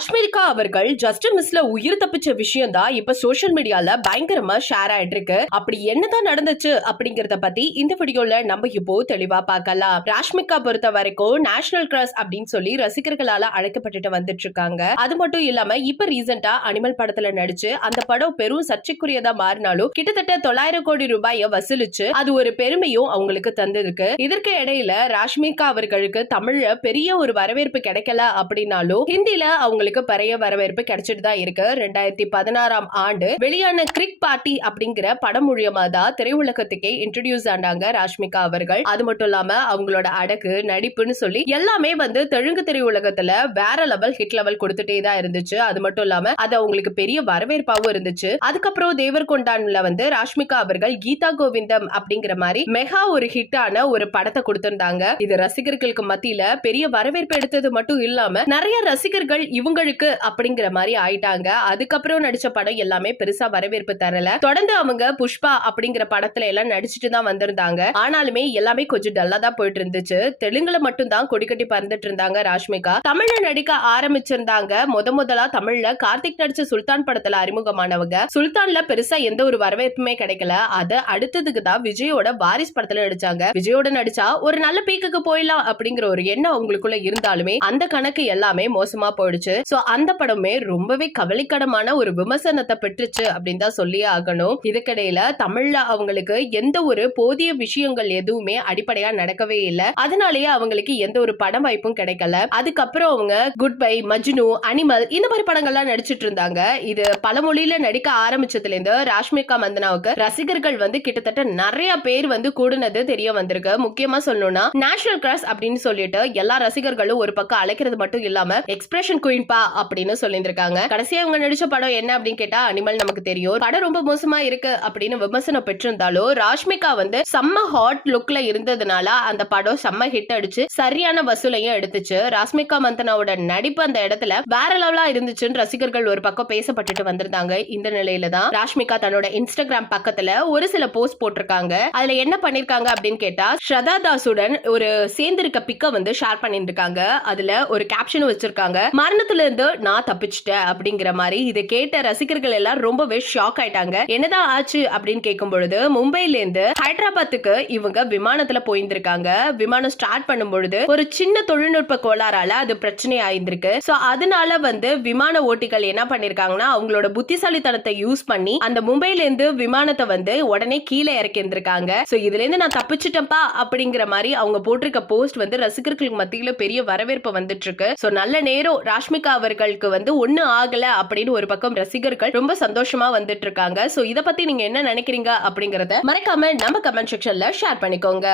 ராஷ்மிகா அவர்கள் ஜஸ்ட் மிஸ்ல உயிர் தப்பிச்ச விஷயம் தான் இப்ப சோஷியல் மீடியால பயங்கரமா ஷேர் ஆயிட்டு இருக்கு அப்படி என்னதான் நடந்துச்சு அப்படிங்கறத பத்தி இந்த வீடியோல நம்ம இப்போ தெளிவா பார்க்கலாம். ராஷ்மிகா பொறுத்த வரைக்கும் நேஷனல் கிராஸ் அப்படின்னு சொல்லி ரசிகர்களால அழைக்கப்பட்டுட்டு வந்துட்டு இருக்காங்க அது மட்டும் இல்லாம இப்ப ரீசெண்டா அனிமல் படத்துல நடிச்சு அந்த படம் பெரும் சர்ச்சைக்குரியதா மாறினாலும் கிட்டத்தட்ட தொள்ளாயிரம் கோடி ரூபாய வசூலிச்சு அது ஒரு பெருமையும் அவங்களுக்கு தந்திருக்கு. இதற்கு இடையில ராஷ்மிகா அவர்களுக்கு தமிழ்ல பெரிய ஒரு வரவேற்பு கிடைக்கல அப்படின்னாலும் ஹிந்தில அவங்களுக்கு அவங்களுக்கு பெரிய வரவேற்பு கிடைச்சிட்டு தான் இருக்கு. ரெண்டாயிரத்தி பதினாறாம் ஆண்டு வெளியான கிரிக் பார்ட்டி அப்படிங்கிற படம் மூலியமா தான் திரையுலகத்துக்கே இன்ட்ரடியூஸ் ஆனாங்க ராஷ்மிகா அவர்கள். அது மட்டும் இல்லாம அவங்களோட அடக்கு நடிப்புன்னு சொல்லி எல்லாமே வந்து தெலுங்கு திரையுலகத்துல வேற லெவல் ஹிட் லெவல் கொடுத்துட்டே தான் இருந்துச்சு. அது மட்டும் இல்லாம அது அவங்களுக்கு பெரிய வரவேற்பாவும் இருந்துச்சு. அதுக்கப்புறம் தேவர் கொண்டான்ல வந்து ராஷ்மிகா அவர்கள் கீதா கோவிந்தம் அப்படிங்கிற மாதிரி மெகா ஒரு ஹிட்டான ஒரு படத்தை கொடுத்திருந்தாங்க. இது ரசிகர்களுக்கு மத்தியில பெரிய வரவேற்பு எடுத்தது மட்டும் இல்லாம நிறைய ரசிகர்கள் இவங்க இவங்களுக்கு அப்படிங்கிற மாதிரி ஆயிட்டாங்க. அதுக்கப்புறம் நடிச்ச படம் எல்லாமே பெருசா வரவேற்பு தரல. தொடர்ந்து அவங்க புஷ்பா அப்படிங்கிற படத்துல எல்லாம் நடிச்சிட்டு தான் வந்திருந்தாங்க. ஆனாலுமே எல்லாமே கொஞ்சம் டல்லா தான் போயிட்டு இருந்துச்சு. தெலுங்குல மட்டும் தான் கொடிக்கட்டி பறந்துட்டு இருந்தாங்க ராஷ்மிகா. தமிழ்ல நடிக்க ஆரம்பிச்சிருந்தாங்க. முத முதலா தமிழ்ல கார்த்திக் நடிச்ச சுல்தான் படத்துல அறிமுகமானவங்க. சுல்தான்ல பெருசா எந்த ஒரு வரவேற்புமே கிடைக்கல. அது அடுத்ததுக்கு தான் விஜயோட வாரிஸ் படத்துல நடிச்சாங்க. விஜயோட நடிச்சா ஒரு நல்ல பீக்குக்கு போயிடலாம் அப்படிங்கிற ஒரு எண்ணம் அவங்களுக்குள்ள இருந்தாலுமே அந்த கணக்கு எல்லாமே மோசமா போயிடுச்சு. சோ அந்த படமே ரொம்பவே கவலைக்கடமான ஒரு விமர்சனத்தை பெற்றுச்சு அப்படின்னு தான் சொல்லியே ஆகணும். இதுக்கிடையில தமிழ்ல அவங்களுக்கு எந்த ஒரு போதிய விஷயங்கள் எதுவுமே அடிப்படையா நடக்கவே இல்லை. அதனாலேயே அவங்களுக்கு எந்த ஒரு படம் வாய்ப்பும் கிடைக்கல. அதுக்கப்புறம் அவங்க குட் பை மஜ்னு அனிமல் இந்த மாதிரி படங்கள்லாம் நடிச்சிட்டு இருந்தாங்க. இது பல மொழியில நடிக்க ஆரம்பிச்சதுல இருந்து ராஷ்மிகா மந்தனாவுக்கு ரசிகர்கள் வந்து கிட்டத்தட்ட நிறைய பேர் வந்து கூடுனது தெரிய வந்திருக்கு. முக்கியமா சொல்லணும்னா நேஷனல் கிராஸ் அப்படின்னு சொல்லிட்டு எல்லா ரசிகர்களும் ஒரு பக்கம் அழைக்கிறது மட்டும் இல்லாம எக்ஸ்பிரஷன் குயின் கண்டிப்பா அப்படின்னு சொல்லியிருக்காங்க கடைசியா அவங்க நடிச்ச படம் என்ன அப்படின்னு கேட்டா அனிமல் நமக்கு தெரியும். படம் ரொம்ப மோசமா இருக்கு அப்படின்னு விமர்சனம் பெற்றிருந்தாலும் ராஷ்மிகா வந்து செம்ம ஹாட் லுக்ல இருந்ததுனால அந்த படம் செம்ம ஹிட் அடிச்சு சரியான வசூலையும் எடுத்துச்சு. ராஷ்மிகா மந்தனாவோட நடிப்பு அந்த இடத்துல வேற லெவலா இருந்துச்சுன்னு ரசிகர்கள் ஒரு பக்கம் பேசப்பட்டுட்டு வந்திருந்தாங்க. இந்த நிலையில தான் ராஷ்மிகா தன்னோட இன்ஸ்டாகிராம் பக்கத்துல ஒரு சில போஸ்ட் போட்டிருக்காங்க. அதுல என்ன பண்ணிருக்காங்க அப்படின்னு கேட்டா ஸ்ரதா தாசுடன் ஒரு சேர்ந்திருக்க பிக்க வந்து ஷேர் பண்ணிருக்காங்க அதுல ஒரு கேப்ஷன் வச்சிருக்காங்க. மரணத்துல இருந்து நான் தப்பிச்சிட்டேன் அப்படிங்கிற மாதிரி இதை கேட்ட ரசிகர்கள் எல்லாம் ரொம்பவே ஷாக் ஆயிட்டாங்க. என்னதான் ஆச்சு அப்படின்னு கேட்கும் பொழுது மும்பைல இருந்து ஹைதராபாத்துக்கு இவங்க விமானத்துல போயிருந்திருக்காங்க. விமானம் ஸ்டார்ட் பண்ணும் பொழுது ஒரு சின்ன தொழில்நுட்ப கோளாறால அது பிரச்சனை ஆயிருந்திருக்கு சோ அதனால வந்து விமான ஓட்டிகள் என்ன பண்ணிருக்காங்கன்னா அவங்களோட புத்திசாலித்தனத்தை யூஸ் பண்ணி அந்த மும்பைல இருந்து விமானத்தை வந்து உடனே கீழே இறக்கி இருந்திருக்காங்க சோ இதுல இருந்து நான் தப்பிச்சிட்டேன்ப்பா அப்படிங்கிற மாதிரி அவங்க போட்டிருக்க போஸ்ட் வந்து ரசிகர்களுக்கு மத்தியில பெரிய வரவேற்பு வந்துட்டு இருக்கு சோ நல்ல நேரம் ராஷ்மிகா அவர்களுக்கு வந்து ஒண்ணு ஆகல அப்படின்னு ஒரு பக்கம் ரசிகர்கள் ரொம்ப சந்தோஷமா வந்துட்டு இருக்காங்க. சோ இத பத்தி நீங்க என்ன நினைக்கிறீங்க அப்படிங்கறத மறக்காம நம்ம கமெண்ட் செக்ஷன்ல ஷேர் பண்ணிக்கோங்க.